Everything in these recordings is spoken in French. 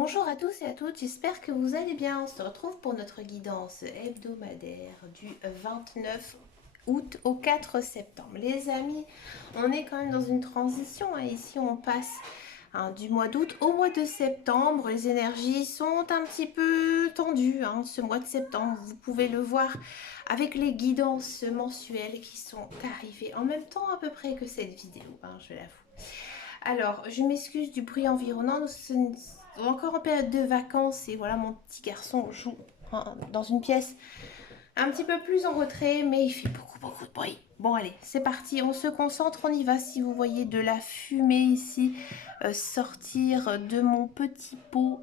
Bonjour à tous et à toutes, j'espère que vous allez bien. On se retrouve pour notre guidance hebdomadaire du 29 août au 4 septembre. Les amis, on est quand même dans une transition, hein. Ici, on passe du mois d'août au mois de septembre. Les énergies sont un petit peu tendues, hein, ce mois de septembre. Vous pouvez le voir avec les guidances mensuelles qui sont arrivées en même temps à peu près que cette vidéo, hein, je l'avoue. Alors, je m'excuse du bruit environnant. Nous sommes encore en période de vacances et voilà, mon petit garçon joue dans une pièce un petit peu plus en retrait, mais il fait beaucoup de bruit. Bon, allez, c'est parti, on se concentre, on y va. Si vous voyez de la fumée ici sortir de mon petit pot,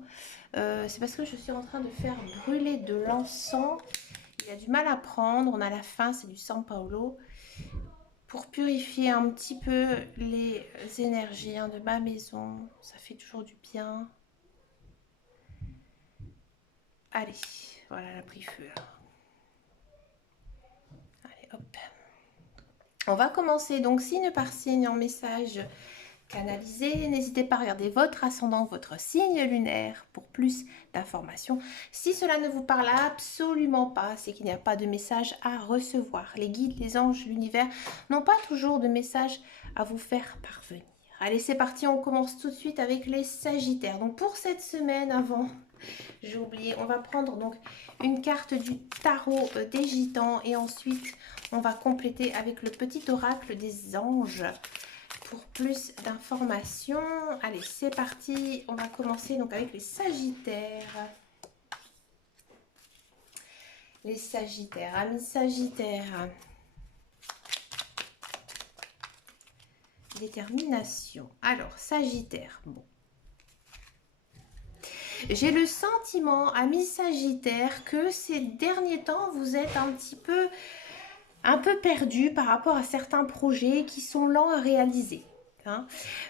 c'est parce que je suis en train de faire brûler de l'encens. Il a du mal à prendre, on a la faim, c'est du San Paolo. Pour purifier un petit peu les énergies de ma maison, ça fait toujours du bien. Allez, voilà, elle a pris feu là. Allez, hop. On va commencer donc signe par signe en message canalisé. N'hésitez pas à regarder votre ascendant, votre signe lunaire pour plus d'informations. Si cela ne vous parle absolument pas, c'est qu'il n'y a pas de message à recevoir. Les guides, les anges, l'univers n'ont pas toujours de message à vous faire parvenir. Allez, c'est parti, on commence tout de suite avec les Sagittaires. Donc pour cette semaine, avant, j'ai oublié, on va prendre donc une carte du tarot des Gitans et ensuite on va compléter avec le petit oracle des anges pour plus d'informations. Allez, c'est parti. On va commencer donc avec les Sagittaires. Les Sagittaires, amis Sagittaires. Détermination. Alors, Sagittaire, bon. J'ai le sentiment, amis Sagittaires, que ces derniers temps, vous êtes un peu perdu par rapport à certains projets qui sont lents à réaliser. Hein.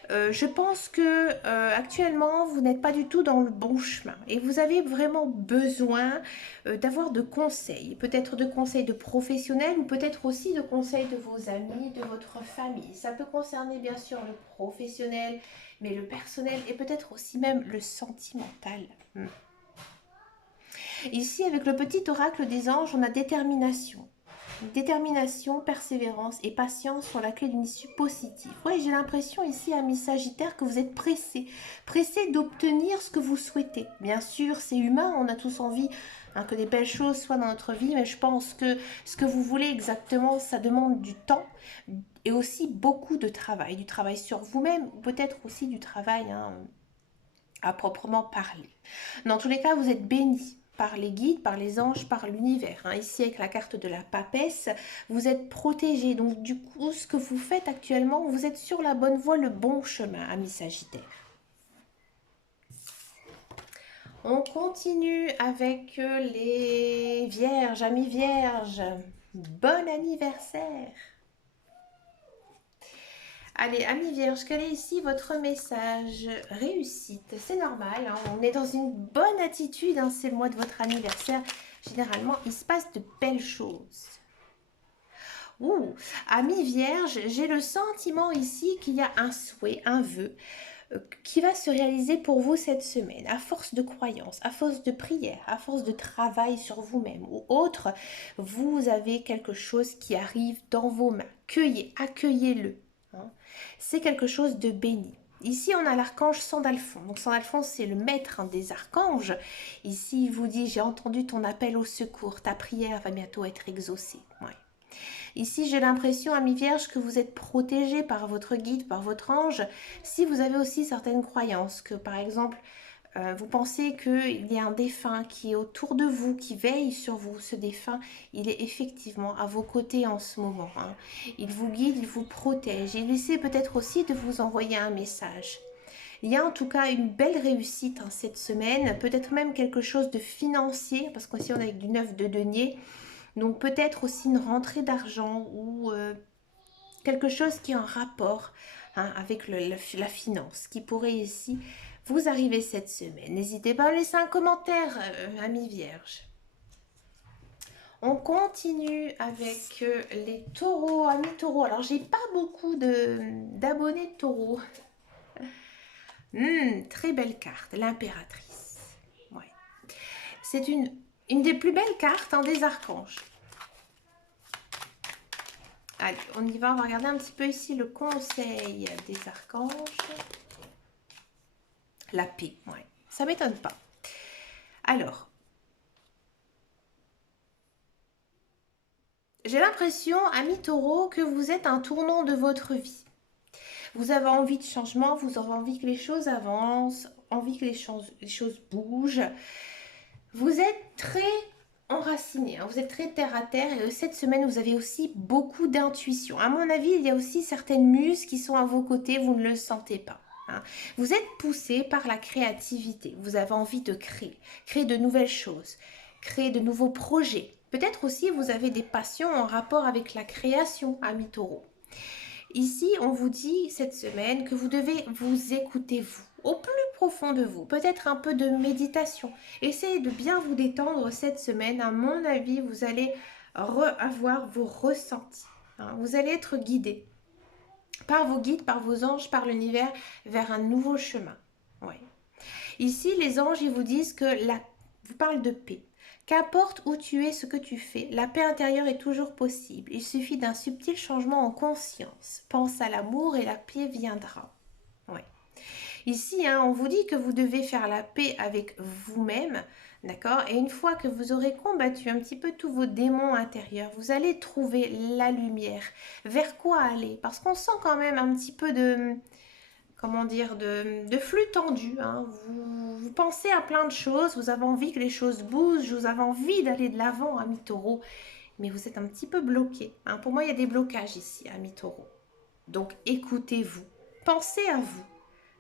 Je pense que actuellement vous n'êtes pas du tout dans le bon chemin et vous avez vraiment besoin d'avoir de conseils, peut-être de conseils de professionnels ou peut-être aussi de conseils de vos amis, de votre famille. Ça peut concerner bien sûr le professionnel, mais le personnel et peut-être aussi même le sentimental. Ici, avec le petit oracle des anges, on a détermination. Détermination, persévérance et patience sont la clé d'une issue positive. Ouais, j'ai l'impression ici, amis Sagittaire, que vous êtes pressé d'obtenir ce que vous souhaitez. Bien sûr, c'est humain, on a tous envie que des belles choses soient dans notre vie, mais je pense que ce que vous voulez exactement, ça demande du temps et aussi beaucoup de travail. Du travail sur vous-même, ou peut-être aussi du travail à proprement parler. Dans tous les cas, vous êtes bénis par les guides, par les anges, par l'univers. Hein. Ici, avec la carte de la papesse, vous êtes protégés. Donc, du coup, ce que vous faites actuellement, vous êtes sur la bonne voie, le bon chemin, amis Sagittaire. On continue avec les vierges, amis vierges. Bon anniversaire! Allez, amis vierges, quel est ici votre message? Réussite, c'est normal, hein, on est dans une bonne attitude, hein, c'est le mois de votre anniversaire. Généralement, il se passe de belles choses. Ouh, amis vierges, j'ai le sentiment ici qu'il y a un souhait, un vœu qui va se réaliser pour vous cette semaine, à force de croyance, à force de prière, à force de travail sur vous-même ou autre, vous avez quelque chose qui arrive dans vos mains. Cueillez, accueillez-le. Hein. C'est quelque chose de béni. Ici, on a l'archange Sandalphon. Donc, Sandalphon, c'est le maître des archanges. Ici, il vous dit, j'ai entendu ton appel au secours. Ta prière va bientôt être exaucée. Ouais. Ici, j'ai l'impression, amis vierges, que vous êtes protégés par votre guide, par votre ange. Si vous avez aussi certaines croyances, que par exemple, vous pensez qu'il y a un défunt qui est autour de vous, qui veille sur vous, ce défunt, il est effectivement à vos côtés en ce moment. Hein. Il vous guide, il vous protège. Il essaie peut-être aussi de vous envoyer un message. Il y a en tout cas une belle réussite cette semaine, peut-être même quelque chose de financier, parce qu'ici on est avec du 9 de denier. Donc peut-être aussi une rentrée d'argent ou quelque chose qui est en rapport avec la finance, qui pourrait ici vous arriver cette semaine. N'hésitez pas à laisser un commentaire, amis vierges. On continue avec les taureaux, amis taureaux. Alors, j'ai pas beaucoup d'abonnés de taureaux. Très belle carte, l'impératrice. Ouais. C'est une des plus belles cartes des archanges. Allez, on y va, on va regarder un petit peu ici le conseil des archanges. La paix, ouais. Ça m'étonne pas. Alors, j'ai l'impression, ami Taureau, que vous êtes un tournant de votre vie. Vous avez envie de changement, vous avez envie que les choses avancent, envie que les choses bougent. Vous êtes très enraciné, vous êtes très terre à terre et cette semaine vous avez aussi beaucoup d'intuition. À mon avis, il y a aussi certaines muses qui sont à vos côtés, vous ne le sentez pas. Vous êtes poussé par la créativité, vous avez envie de créer de nouvelles choses, créer de nouveaux projets. Peut-être aussi vous avez des passions en rapport avec la création, ami Taureau. Ici, on vous dit cette semaine que vous devez vous écouter vous, au plus profond de vous. Peut-être un peu de méditation. Essayez de bien vous détendre cette semaine. À mon avis, vous allez avoir vos ressentis. Vous allez être guidé par vos guides, par vos anges, par l'univers, vers un nouveau chemin. Ouais. Ici, les anges, ils vous disent que vous parlez de paix. Qu'importe où tu es, ce que tu fais, la paix intérieure est toujours possible. Il suffit d'un subtil changement en conscience. Pense à l'amour et la paix viendra. Ouais. Ici, on vous dit que vous devez faire la paix avec vous-même, d'accord? Et une fois que vous aurez combattu un petit peu tous vos démons intérieurs, vous allez trouver la lumière. Vers quoi aller? Parce qu'on sent quand même un petit peu de... comment dire, de flux tendu. Vous pensez à plein de choses, vous avez envie que les choses bougent, vous avez envie d'aller de l'avant, ami Taureau, mais vous êtes un petit peu bloqué. Pour moi, il y a des blocages ici, ami Taureau. Donc, écoutez-vous, pensez à vous,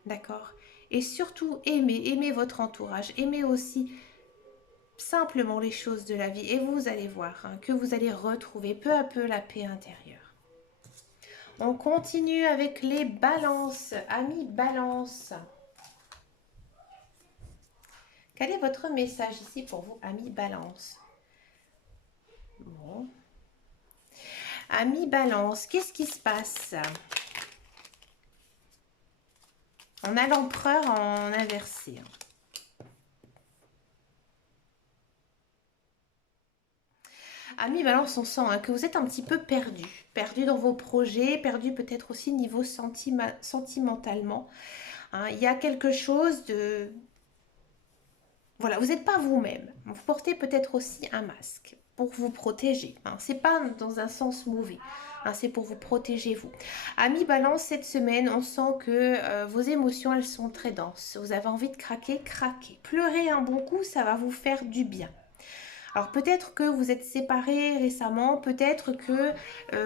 d'accord? Et surtout, aimez votre entourage, aimez aussi simplement les choses de la vie. Et vous allez voir que vous allez retrouver peu à peu la paix intérieure. On continue avec les balances. Amis balance. Quel est votre message ici pour vous, amis balance? Bon. Amis balance, qu'est-ce qui se passe? On a l'empereur en inversé. Amis balance, on sent que vous êtes un petit peu perdu. Perdu dans vos projets, perdu peut-être aussi niveau sentimentalement. Il y a quelque chose de... Voilà, vous n'êtes pas vous-même. Vous portez peut-être aussi un masque pour vous protéger. C'est pas dans un sens mauvais. C'est pour vous protéger, vous. Amis balance, cette semaine, on sent que vos émotions, elles sont très denses. Vous avez envie de craquer, craquez. Pleurer un bon coup, ça va vous faire du bien. Alors peut-être que vous êtes séparés récemment, peut-être que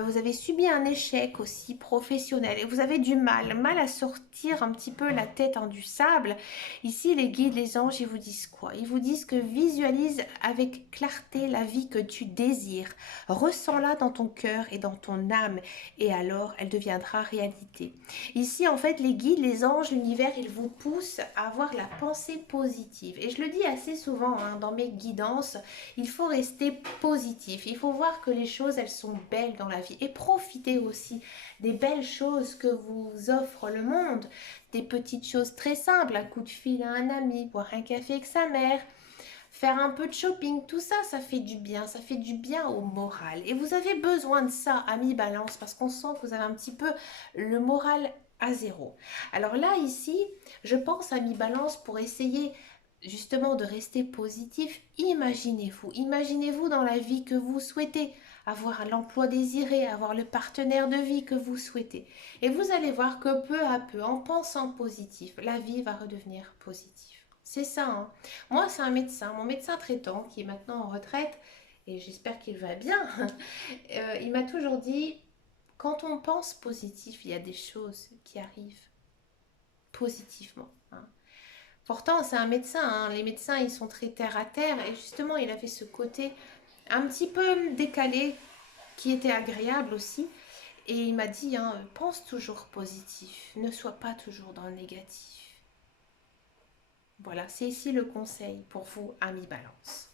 vous avez subi un échec aussi professionnel et vous avez du mal à sortir un petit peu la tête du sable. Ici, les guides, les anges, ils vous disent quoi? Ils vous disent que visualise avec clarté la vie que tu désires. Ressens-la dans ton cœur et dans ton âme et alors elle deviendra réalité. Ici, en fait, les guides, les anges, l'univers, ils vous poussent à avoir la pensée positive. Et je le dis assez souvent dans mes guidances, il faut rester positif. Il faut voir que les choses, elles sont belles dans la vie. Et profiter aussi des belles choses que vous offre le monde. Des petites choses très simples. Un coup de fil à un ami, boire un café avec sa mère, faire un peu de shopping. Tout ça, ça fait du bien. Ça fait du bien au moral. Et vous avez besoin de ça, ami balance, parce qu'on sent que vous avez un petit peu le moral à zéro. Alors là, ici, je pense à mi-balance pour essayer justement de rester positif. Imaginez-vous dans la vie que vous souhaitez, avoir l'emploi désiré, avoir le partenaire de vie que vous souhaitez. Et vous allez voir que peu à peu, en pensant positif, la vie va redevenir positive. C'est ça. Moi, c'est un médecin, mon médecin traitant qui est maintenant en retraite, et j'espère qu'il va bien. Il m'a toujours dit, quand on pense positif, il y a des choses qui arrivent positivement. Pourtant, c'est un médecin. Les médecins, ils sont très terre à terre. Et justement, il avait ce côté un petit peu décalé qui était agréable aussi. Et il m'a dit, pense toujours positif. Ne sois pas toujours dans le négatif. Voilà, c'est ici le conseil pour vous, amis balance.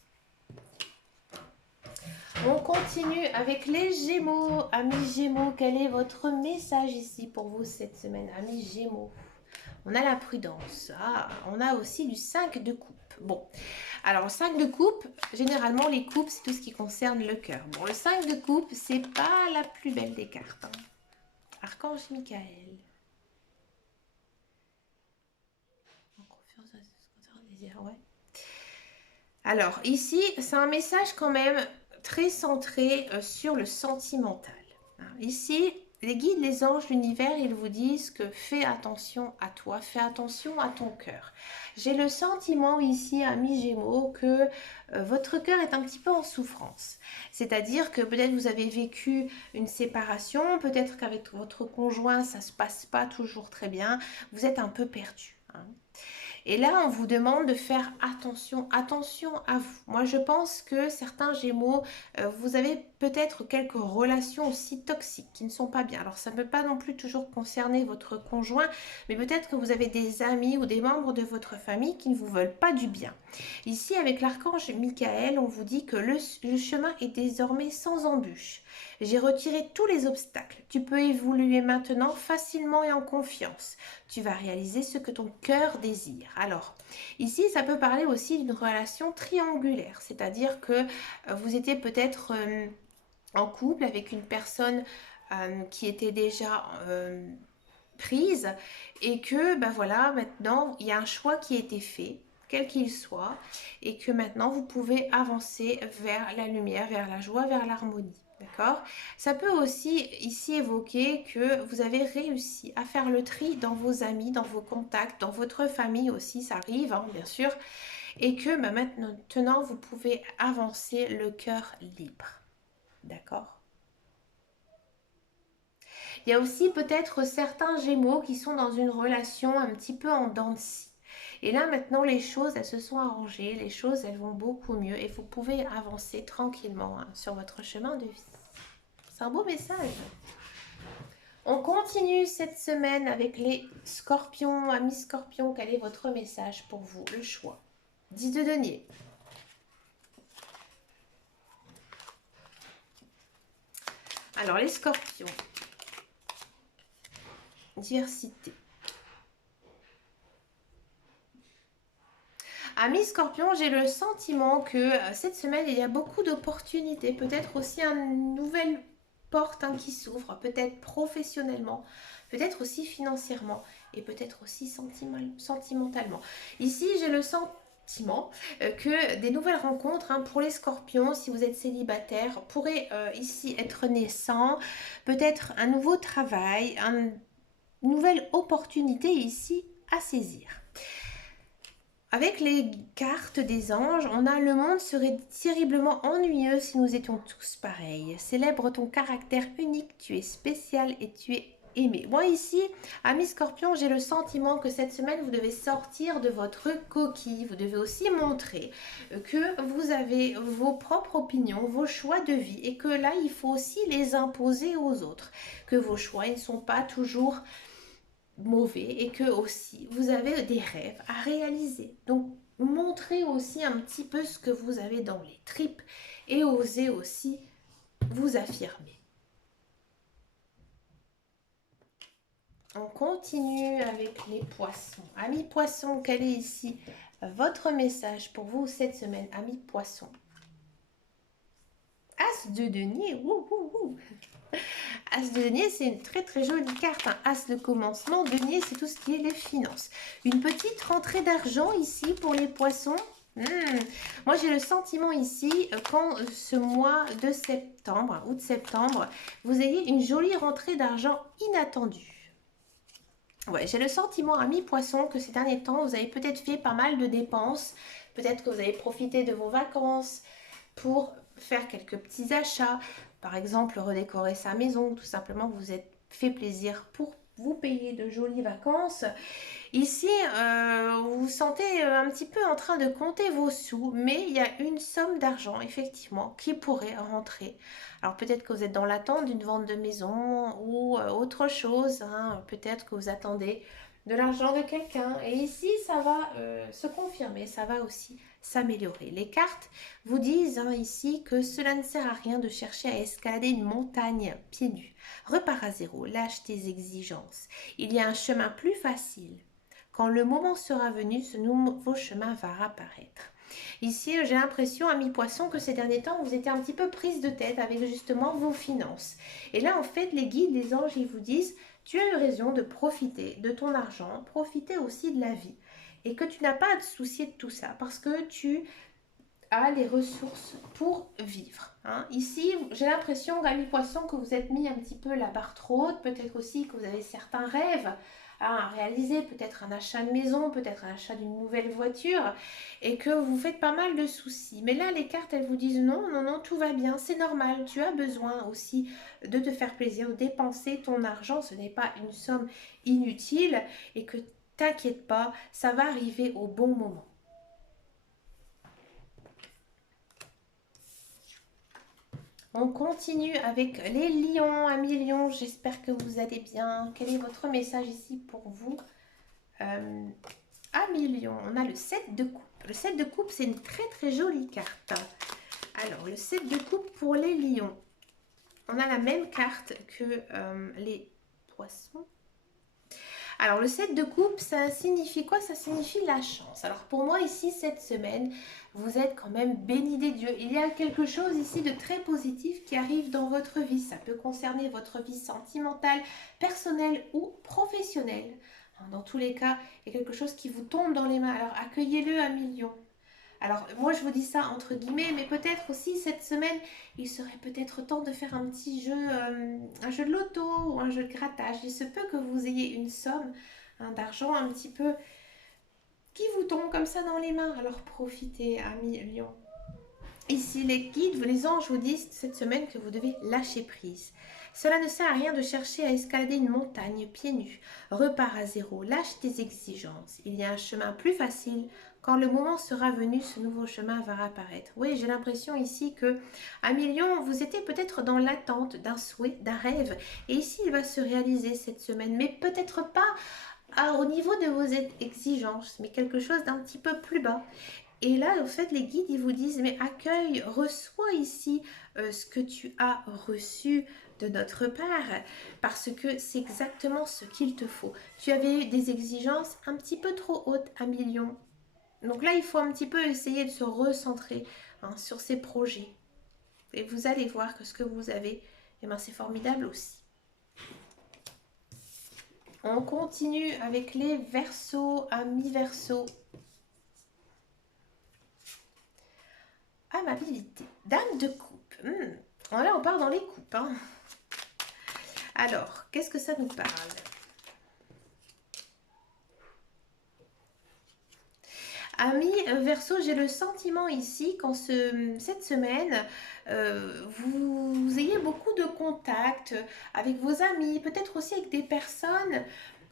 On continue avec les Gémeaux. Amis Gémeaux, quel est votre message ici pour vous cette semaine, amis Gémeaux? On a la prudence. Ah, on a aussi du 5 de coupe. Bon, alors 5 de coupe, généralement les coupes, c'est tout ce qui concerne le cœur. Bon, le 5 de coupe, c'est pas la plus belle des cartes. Hein. Archange Michael. En confiance, ouais. Alors, ici, c'est un message quand même très centré sur le sentimental. Ici, les guides, les anges, l'univers, ils vous disent que fais attention à toi, fais attention à ton cœur. J'ai le sentiment ici, amis Gémeaux, que votre cœur est un petit peu en souffrance. C'est-à-dire que peut-être vous avez vécu une séparation, peut-être qu'avec votre conjoint, ça ne se passe pas toujours très bien, vous êtes un peu perdu. Hein. Et là, on vous demande de faire attention, attention à vous. Moi, je pense que certains Gémeaux, vous avez peut-être quelques relations aussi toxiques qui ne sont pas bien. Alors, ça ne peut pas non plus toujours concerner votre conjoint, mais peut-être que vous avez des amis ou des membres de votre famille qui ne vous veulent pas du bien. Ici, avec l'archange Michael, on vous dit que le chemin est désormais sans embûche. J'ai retiré tous les obstacles. Tu peux évoluer maintenant facilement et en confiance. Tu vas réaliser ce que ton cœur désire. Alors, ici, ça peut parler aussi d'une relation triangulaire, c'est-à-dire que vous étiez peut-être en couple avec une personne qui était déjà prise et que, ben voilà, maintenant, il y a un choix qui a été fait, quel qu'il soit, et que maintenant, vous pouvez avancer vers la lumière, vers la joie, vers l'harmonie. D'accord? Ça peut aussi ici évoquer que vous avez réussi à faire le tri dans vos amis, dans vos contacts, dans votre famille aussi, ça arrive, hein, bien sûr, et que bah, maintenant vous pouvez avancer le cœur libre. D'accord? Il y a aussi peut-être certains Gémeaux qui sont dans une relation un petit peu en dents de scie. Et là maintenant les choses elles se sont arrangées, les choses elles vont beaucoup mieux et vous pouvez avancer tranquillement hein, sur votre chemin de vie. C'est un beau message. On continue cette semaine avec les scorpions, amis scorpions. Quel est votre message pour vous? Le choix. 10 de denier. Alors les scorpions. Diversité. Amis scorpions, j'ai le sentiment que cette semaine, il y a beaucoup d'opportunités. Peut-être aussi une nouvelle porte hein, qui s'ouvre, peut-être professionnellement, peut-être aussi financièrement et peut-être aussi sentimentalement. Ici, j'ai le sentiment que des nouvelles rencontres hein, pour les scorpions, si vous êtes célibataire, pourraient ici être naissants, peut-être un nouveau travail, une nouvelle opportunité ici à saisir. Avec les cartes des anges, on a le monde serait terriblement ennuyeux si nous étions tous pareils. Célèbre ton caractère unique, tu es spécial et tu es aimé. Moi ici, amis scorpion, j'ai le sentiment que cette semaine, vous devez sortir de votre coquille. Vous devez aussi montrer que vous avez vos propres opinions, vos choix de vie et que là, il faut aussi les imposer aux autres. Que vos choix ne sont pas toujours mauvais et que aussi vous avez des rêves à réaliser. Donc montrez aussi un petit peu ce que vous avez dans les tripes et osez aussi vous affirmer. On continue avec les poissons. Amis poissons, quel est ici votre message pour vous cette semaine, amis poissons? As de denier, wouhou. As de denier, c'est une très très jolie carte. Hein. As de commencement, denier, c'est tout ce qui est les finances. Une petite rentrée d'argent ici pour les poissons. Moi, j'ai le sentiment ici, quand ce mois de septembre, août-septembre, vous ayez une jolie rentrée d'argent inattendue. Ouais, j'ai le sentiment, amis poissons, que ces derniers temps, vous avez peut-être fait pas mal de dépenses. Peut-être que vous avez profité de vos vacances pour faire quelques petits achats. Par exemple, redécorer sa maison, tout simplement, vous êtes fait plaisir pour vous payer de jolies vacances. Ici, vous vous sentez un petit peu en train de compter vos sous, mais il y a une somme d'argent, effectivement, qui pourrait rentrer. Alors peut-être que vous êtes dans l'attente d'une vente de maison ou autre chose, hein. Peut-être que vous attendez de l'argent de quelqu'un. Et ici, ça va se confirmer, ça va aussi s'améliorer. Les cartes vous disent hein, ici que cela ne sert à rien de chercher à escalader une montagne pieds nus. Repars à zéro, lâche tes exigences. Il y a un chemin plus facile Quand le moment sera venu, ce nouveau chemin va apparaître. Ici, j'ai l'impression, ami poisson, que ces derniers temps, vous étiez un petit peu prise de tête avec justement vos finances. Et là, en fait, les guides, les anges, ils vous disent, tu as eu raison de profiter de ton argent, profiter aussi de la vie. Et que tu n'as pas à te soucier de tout ça parce que tu as les ressources pour vivre. Hein. Ici, j'ai l'impression, ami poisson, que vous êtes mis un petit peu la barre trop haute, peut-être aussi que vous avez certains rêves à réaliser, peut-être un achat de maison, peut-être un achat d'une nouvelle voiture, et que vous faites pas mal de soucis. Mais là, les cartes, elles vous disent non, non, non, tout va bien, c'est normal. Tu as besoin aussi de te faire plaisir, de dépenser ton argent. Ce n'est pas une somme inutile, et que t'inquiète pas, ça va arriver au bon moment. On continue avec les lions, amis lions. J'espère que vous allez bien. Quel est votre message ici pour vous, amis lions? On a le 7 de coupe. Le 7 de coupe, c'est une très très jolie carte. Alors, le 7 de coupe pour les lions. On a la même carte que les poissons. Alors, le 7 de coupe, ça signifie quoi? Ça signifie la chance. Alors, pour moi, ici, cette semaine, vous êtes quand même béni des dieux. Il y a quelque chose ici de très positif qui arrive dans votre vie. Ça peut concerner votre vie sentimentale, personnelle ou professionnelle. Dans tous les cas, il y a quelque chose qui vous tombe dans les mains. Alors, accueillez-le à millions. Alors, moi, je vous dis ça entre guillemets, mais peut-être aussi cette semaine, il serait peut-être temps de faire un petit jeu, un jeu de loto ou un jeu de grattage. Il se peut que vous ayez une somme d'argent un petit peu qui vous tombe comme ça dans les mains. Alors, profitez, amis lions. Ici, les guides, les anges vous disent cette semaine que vous devez lâcher prise. Cela ne sert à rien de chercher à escalader une montagne pieds nus. Repars à zéro, lâche tes exigences. Il y a un chemin plus facile. Quand le moment sera venu, ce nouveau chemin va apparaître. Oui, j'ai l'impression ici que, amis lions, vous étiez peut-être dans l'attente d'un souhait, d'un rêve. Et ici, il va se réaliser cette semaine, mais peut-être pas au niveau de vos exigences, mais quelque chose d'un petit peu plus bas. Et là, en fait, les guides, ils vous disent, mais accueille, reçois ici ce que tu as reçu de notre part, parce que c'est exactement ce qu'il te faut. Tu avais eu des exigences un petit peu trop hautes, à millions. Donc là, il faut un petit peu essayer de se recentrer sur ces projets. Et vous allez voir que ce que vous avez, eh ben, c'est formidable aussi. On continue avec les Verseaux, amis Verseaux. Amabilité. Dame de coupe. Là, on part dans les coupes. Hein. Alors, qu'est-ce que ça nous parle? Amis Verseau, j'ai le sentiment ici qu'en cette semaine, vous ayez beaucoup de contacts avec vos amis, peut-être aussi avec des personnes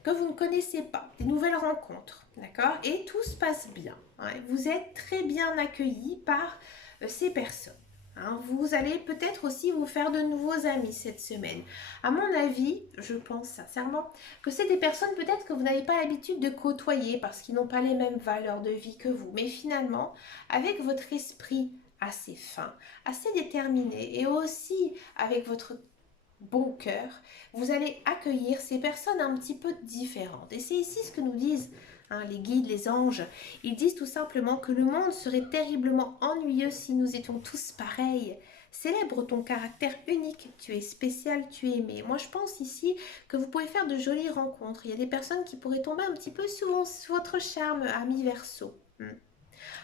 que vous ne connaissez pas, des nouvelles rencontres, d'accord? Et tout se passe bien. Hein, vous êtes très bien accueillis par ces personnes. Hein, vous allez peut-être aussi vous faire de nouveaux amis cette semaine. À mon avis, je pense sincèrement que c'est des personnes peut-être que vous n'avez pas l'habitude de côtoyer parce qu'ils n'ont pas les mêmes valeurs de vie que vous. Mais finalement, avec votre esprit assez fin, assez déterminé et aussi avec votre bon cœur, vous allez accueillir ces personnes un petit peu différentes. Et c'est ici ce que nous disent les guides, les anges. Ils disent tout simplement que le monde serait terriblement ennuyeux si nous étions tous pareils. Célèbre ton caractère unique, tu es spécial, tu es aimé. Moi je pense ici que vous pouvez faire de jolies rencontres. Il y a des personnes qui pourraient tomber un petit peu sous votre charme, ami Verseau.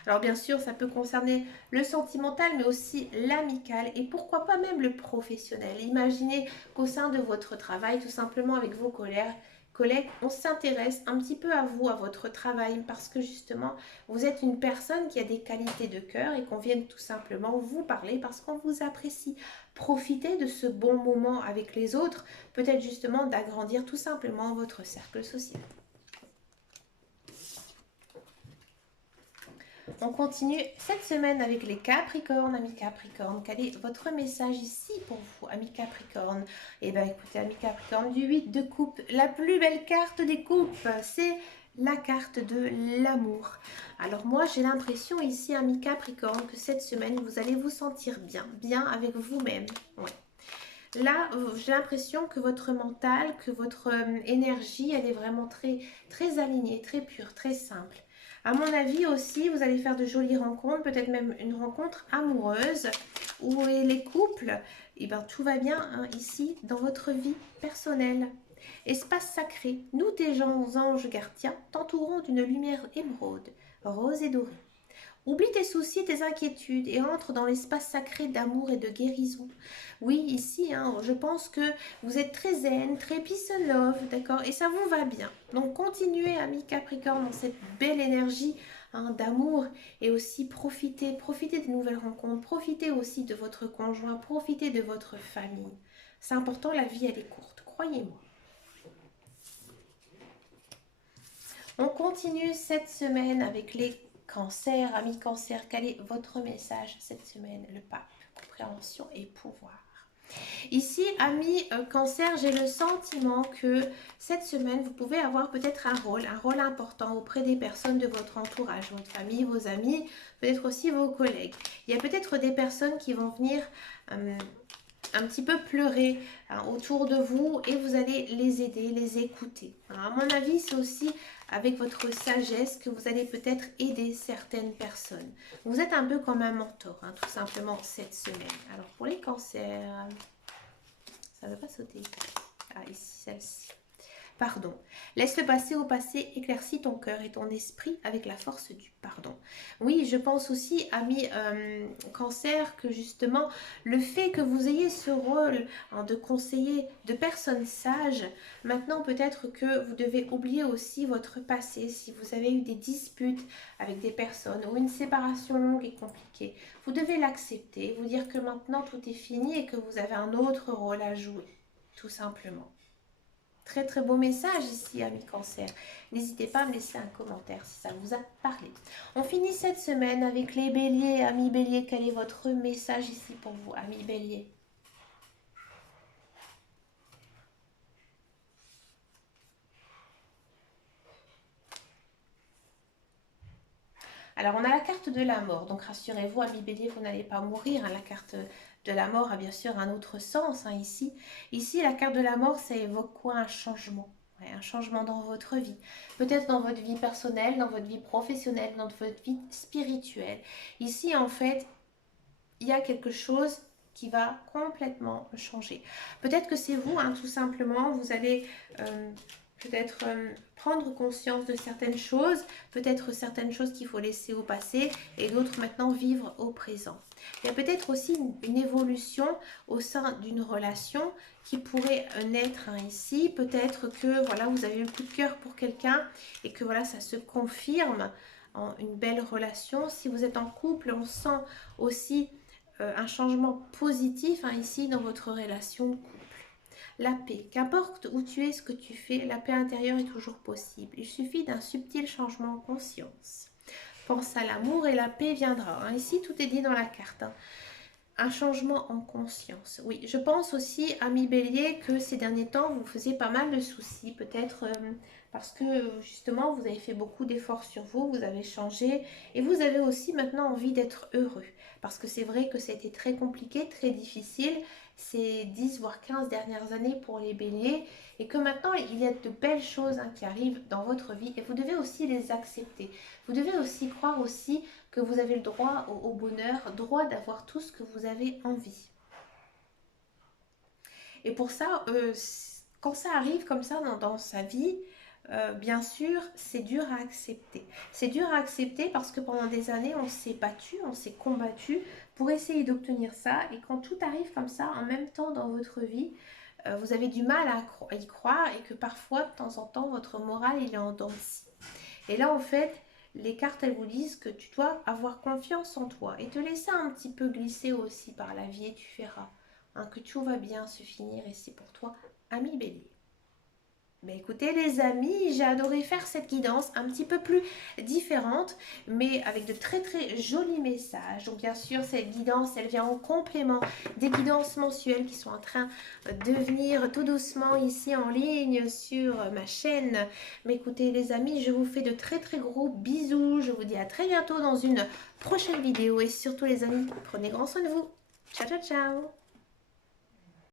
Alors bien sûr, ça peut concerner le sentimental, mais aussi l'amical et pourquoi pas même le professionnel. Imaginez qu'au sein de votre travail, tout simplement avec vos collègues, on s'intéresse un petit peu à vous, à votre travail, parce que justement, vous êtes une personne qui a des qualités de cœur et qu'on vienne tout simplement vous parler parce qu'on vous apprécie. Profitez de ce bon moment avec les autres, peut-être justement d'agrandir tout simplement votre cercle social. On continue cette semaine avec les Capricornes, amis Capricornes. Quel est votre message ici pour vous, amis Capricornes? Eh bien, écoutez, amis Capricornes, du 8 de coupe, la plus belle carte des coupes, c'est la carte de l'amour. Alors moi, j'ai l'impression ici, amis Capricornes, que cette semaine, vous allez vous sentir bien, bien avec vous-même. Ouais. Là, j'ai l'impression que votre mental, que votre énergie, elle est vraiment très alignée, très pure, très simple. À mon avis aussi, vous allez faire de jolies rencontres, peut-être même une rencontre amoureuse, où les couples, et ben, tout va bien hein, ici dans votre vie personnelle. Espace sacré, nous tes anges gardiens t'entourons d'une lumière émeraude, rose et dorée. Oublie tes soucis, tes inquiétudes et entre dans l'espace sacré d'amour et de guérison. Oui, ici, hein, je pense que vous êtes très zen, très peace and love, d'accord. Et ça vous va bien. Donc continuez, amis Capricorne, dans cette belle énergie hein, d'amour et aussi profitez de nouvelles rencontres, profitez aussi de votre conjoint, profitez de votre famille. C'est important, la vie, elle est courte, croyez-moi. On continue cette semaine avec les cancers. Amis cancer, quel est votre message cette semaine? Le pape, compréhension et pouvoir. Ici, amis cancer, j'ai le sentiment que cette semaine, vous pouvez avoir peut-être un rôle important auprès des personnes de votre entourage, votre famille, vos amis, peut-être aussi vos collègues. Il y a peut-être des personnes qui vont venir un petit peu pleurer hein, autour de vous et vous allez les aider, les écouter. Alors, à mon avis, c'est aussi avec votre sagesse que vous allez peut-être aider certaines personnes. Vous êtes un peu comme un mentor, hein, tout simplement, cette semaine. Alors, pour les cancers, ça ne va pas sauter. Ah, ici, celle-ci. Pardon. Laisse-le passer au passé, éclaircis ton cœur et ton esprit avec la force du pardon. Oui, je pense aussi, ami cancer, que justement, le fait que vous ayez ce rôle hein, de conseiller de personnes sages, maintenant peut-être que vous devez oublier aussi votre passé, si vous avez eu des disputes avec des personnes ou une séparation longue et compliquée. Vous devez l'accepter, vous dire que maintenant tout est fini et que vous avez un autre rôle à jouer, tout simplement. Très très beau message ici, amis cancer. N'hésitez pas à me laisser un commentaire si ça vous a parlé. On finit cette semaine avec les béliers. Amis béliers, quel est votre message ici pour vous, amis béliers? Alors on a la carte de la mort, donc rassurez-vous, amis béliers, vous n'allez pas mourir. Hein. La carte de la mort a bien sûr un autre sens hein, ici. Ici, la carte de la mort, ça évoque quoi? Un changement. Ouais, un changement dans votre vie. Peut-être dans votre vie personnelle, dans votre vie professionnelle, dans votre vie spirituelle. Ici, en fait, il y a quelque chose qui va complètement changer. Peut-être que c'est vous, hein, tout simplement, vous allez peut-être prendre conscience de certaines choses, peut-être certaines choses qu'il faut laisser au passé et d'autres maintenant vivre au présent. Il y a peut-être aussi une évolution au sein d'une relation qui pourrait naître hein, ici. Peut-être que voilà, vous avez eu le coup de cœur pour quelqu'un et que voilà, ça se confirme en une belle relation. Si vous êtes en couple, on sent aussi un changement positif hein, ici dans votre relation de couple. La paix, qu'importe où tu es, ce que tu fais, la paix intérieure est toujours possible. Il suffit d'un subtil changement en conscience. Pense à l'amour et la paix viendra. Hein. Ici, tout est dit dans la carte. Hein. Un changement en conscience. Oui, je pense aussi, ami Bélier, que ces derniers temps, vous faisiez pas mal de soucis. Peut-être parce que justement, vous avez fait beaucoup d'efforts sur vous, vous avez changé. Et vous avez aussi maintenant envie d'être heureux. Parce que c'est vrai que c'était très compliqué, très difficile ces 10 voire 15 dernières années pour les béliers et que maintenant il y a de belles choses hein, qui arrivent dans votre vie et vous devez aussi les accepter. Vous devez aussi croire aussi que vous avez le droit au bonheur, droit d'avoir tout ce que vous avez envie. Et pour ça, quand ça arrive comme ça dans sa vie, bien sûr, c'est dur à accepter. C'est dur à accepter parce que pendant des années, on s'est battu, on s'est combattu pour essayer d'obtenir ça. Et quand tout arrive comme ça, en même temps dans votre vie, vous avez du mal à y croire et que parfois, de temps en temps, votre moral, il est en dents de scie. Et là, en fait, les cartes, elles vous disent que tu dois avoir confiance en toi et te laisser un petit peu glisser aussi par la vie et tu verras hein, que tout va bien se finir ici pour toi, ami Bélier. Ben écoutez les amis, j'ai adoré faire cette guidance un petit peu plus différente, mais avec de très très jolis messages. Donc bien sûr, cette guidance, elle vient en complément des guidances mensuelles qui sont en train de venir tout doucement ici en ligne sur ma chaîne. Mais écoutez les amis, je vous fais de très très gros bisous. Je vous dis à très bientôt dans une prochaine vidéo. Et surtout les amis, prenez grand soin de vous. Ciao ciao ciao.